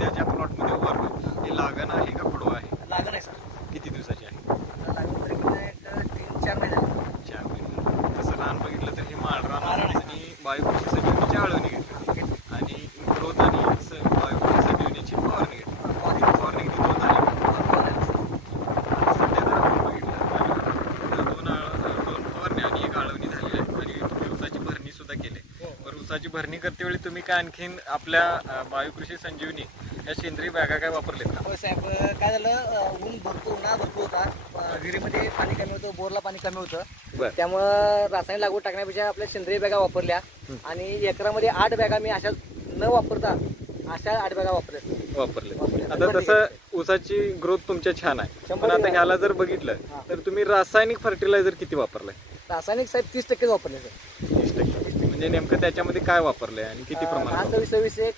सध्या ज्या प्लॉटमध्ये उभारलोय हे लागण आहे का खोडवा आहे? लागण आहे सर. किती दिवसाची आहे? लागण तरी किती आहे? 3-4 महिने झाले. 4 महिने. तसं रान बघितलं तर हे माळरान आणि बायोकृषी संजीवनीची आळवणी घेतली आणि ग्रोथ आणि बायोकृषी संजीवनीची फवारणी घेतली. फवारणी किती ग्रोथ आली? सध्या जर आपण बघितलं तर दोन फवारणी आणि एक आळवणी झाली आहे आणि तुम्ही ऊसाची भरणी सुद्धा केली. तर ऊसाची भरणी करते वेळी तुम्ही काय आणखीन आपल्या बायोकृषी संजीवनी या सेंद्रिय बॅगा काय वापरलेत का? होय साहेब, काय झालं, ऊन उन्हाळा भरपूर होता, विहिरीमध्ये पाणी कमी होतं, बोरला पाणी कमी होतं, त्यामुळं रासायनिक लागवड टाकण्यापेक्षा आपल्या सेंद्रिय बॅगा वापरल्या आणि एकरामध्ये 8 बॅगा मी अशा न वापरता अशा 8 बॅगा वापरले. आता तसं ऊसाची ग्रोथ तुमच्या छान आहे, पण आता ह्याला जर बघितलं तर तुम्ही रासायनिक फर्टिलायझर किती वापरलंय? रासायनिक साहेब 30% वापरले सर. 30%. म्हणजे नेमकं त्याच्यामध्ये काय वापरलंय आणि किती प्रमाणात? 26-26-1,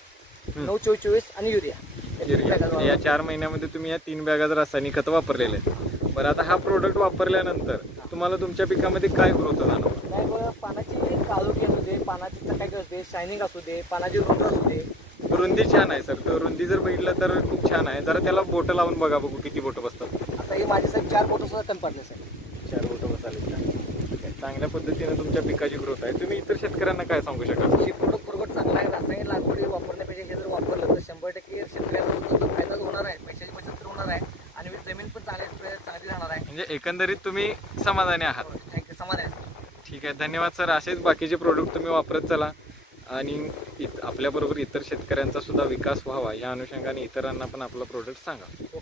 9-24-24 आणि युरिया. या 4 महिन्यामध्ये तुम्ही या 3 बॅगा रासायनिक खत वापरलेले आहेत. बरं, आता हा प्रोडक्ट वापरल्यानंतर तुम्हाला तुमच्या पिकामध्ये काय ग्रोथ जाणवतं? पानाची काळोखी असू दे, पानाची चकाकी असू दे, शायनिंग असू दे, पानाची रुंद असू दे. रुंदी छान आहे सर. तर रुंदी जर बघितलं तर खूप छान आहे. जरा त्याला बोटं लावून बघा, बघू किती बोटं बसतात. आता हे माझे साहेब 4 बोटं सुद्धा कमी पडले साहेब. 4 बोटं बसाले. चांगल्या पद्धतीने तुमच्या पिकाची ग्रोथ आहे. तुम्ही इतर शेतकऱ्यांना काय सांगू शकाल? हे प्रोडक्ट चांगला आहे. रासायनिक लागवडी वापरण्यापेक्षा हे जर वापरलं तर 100% शेतकऱ्यांना फायदाच होणार आहे, पैशाची बचत तर होणार आहे आणि जमीन पण चांगली राहणार आहे. म्हणजे एकंदरीत तुम्ही समाधानी आहात? समाधान आहे. ठीक आहे, धन्यवाद सर. असेच बाकीचे प्रोडक्ट तुम्ही वापरत चला आणि आपल्याबरोबर इतर शेतकऱ्यांचा सुद्धा विकास व्हावा या अनुषंगाने इतरांना पण आपला प्रोडक्ट सांगा.